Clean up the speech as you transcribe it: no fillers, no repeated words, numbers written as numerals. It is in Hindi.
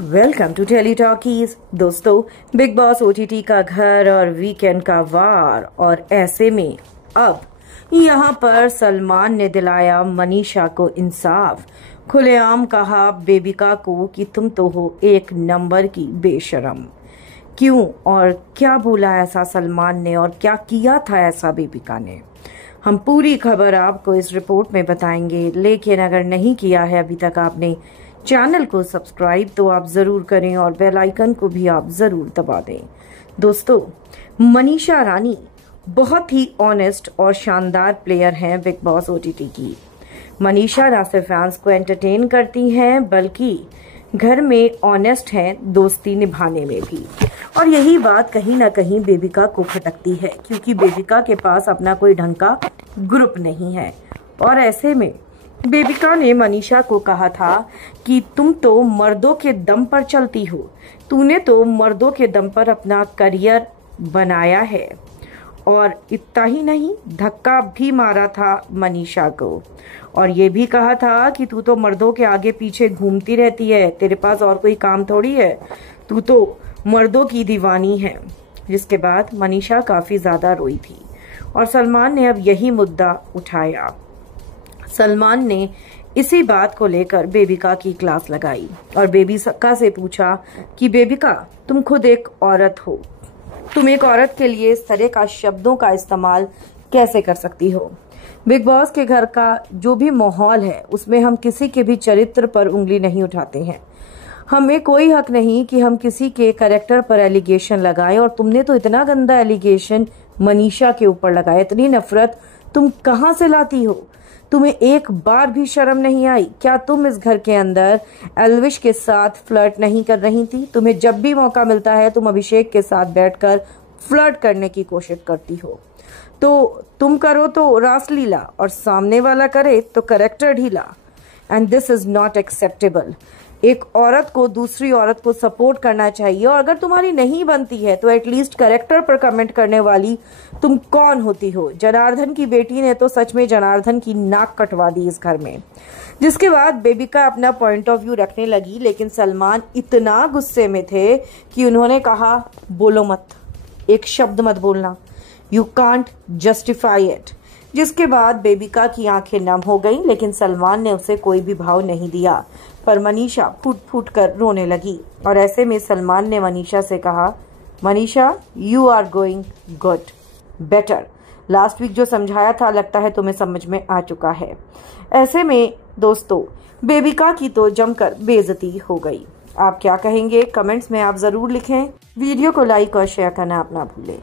Welcome to Tele Talkies. दोस्तों, बिग बॉस ओटीटी का घर और वीकेंड का वार, और ऐसे में अब यहाँ पर सलमान ने दिलाया मनीषा को इंसाफ। खुलेआम कहा बेबिका को कि तुम तो हो एक नंबर की बेशरम। क्यों और क्या बोला ऐसा सलमान ने, और क्या किया था ऐसा बेबिका ने, हम पूरी खबर आपको इस रिपोर्ट में बताएंगे। लेकिन अगर नहीं किया है अभी तक आपने चैनल को सब्सक्राइब, तो आप जरूर करें और बेल आइकन को भी आप जरूर दबा दें। दोस्तों, मनीषा रानी बहुत ही ऑनेस्ट और शानदार प्लेयर हैं बिग बॉस ओटीटी की। मनीषा ना सिर्फ फैंस को एंटरटेन करती हैं, बल्कि घर में ऑनेस्ट हैं दोस्ती निभाने में भी। और यही बात कहीं ना कहीं बेबिका को खटकती है, क्योंकि बेबिका के पास अपना कोई ढंग का ग्रुप नहीं है। और ऐसे में बेबिका ने मनीषा को कहा था कि तुम तो मर्दों के दम पर चलती हो, तूने तो मर्दों के दम पर अपना करियर बनाया है। और इतना ही नहीं, धक्का भी मारा था मनीषा को, और ये भी कहा था कि तू तो मर्दों के आगे पीछे घूमती रहती है, तेरे पास और कोई काम थोड़ी है, तू तो मर्दों की दीवानी है। जिसके बाद मनीषा काफी ज्यादा रोई थी और सलमान ने अब यही मुद्दा उठाया। सलमान ने इसी बात को लेकर बेबिका की क्लास लगाई और बेबिका से पूछा कि बेबिका, तुम खुद एक औरत हो, तुम एक औरत के लिए इस तरह का शब्दों का इस्तेमाल कैसे कर सकती हो। बिग बॉस के घर का जो भी माहौल है उसमें हम किसी के भी चरित्र पर उंगली नहीं उठाते हैं। हमें कोई हक नहीं कि हम किसी के कैरेक्टर पर एलिगेशन लगाएं, और तुमने तो इतना गंदा एलिगेशन मनीषा के ऊपर लगाया। इतनी नफरत तुम कहां से लाती हो? तुम्हें एक बार भी शर्म नहीं आई? क्या तुम इस घर के अंदर एल्विश के साथ फ्लर्ट नहीं कर रही थी? तुम्हें जब भी मौका मिलता है तुम अभिषेक के साथ बैठकर फ्लर्ट करने की कोशिश करती हो। तो तुम करो तो रासलीला और सामने वाला करे तो कैरेक्टर ढीला, and this is not acceptable. एक औरत को दूसरी औरत को सपोर्ट करना चाहिए, और अगर तुम्हारी नहीं बनती है तो एटलीस्ट कैरेक्टर पर कमेंट करने वाली तुम कौन होती हो? जनार्दन की बेटी ने तो सच में जनार्दन की नाक कटवा दी इस घर में। जिसके बाद बेबिका अपना पॉइंट ऑफ व्यू रखने लगी, लेकिन सलमान इतना गुस्से में थे कि उन्होंने कहा बोलो मत, एक शब्द मत बोलना, यू कांट जस्टिफाई इट। जिसके बाद बेबिका की आंखें नम हो गईं, लेकिन सलमान ने उसे कोई भी भाव नहीं दिया। पर मनीषा फूट फूट कर रोने लगी, और ऐसे में सलमान ने मनीषा से कहा, Manisha you are going good better. Last week जो समझाया था लगता है तुम्हें समझ में आ चुका है। ऐसे में दोस्तों, बेबिका की तो जमकर बेइज्जती हो गई। आप क्या कहेंगे? कमेंट्स में आप जरूर लिखें। वीडियो को लाइक और शेयर करना आप ना भूलें।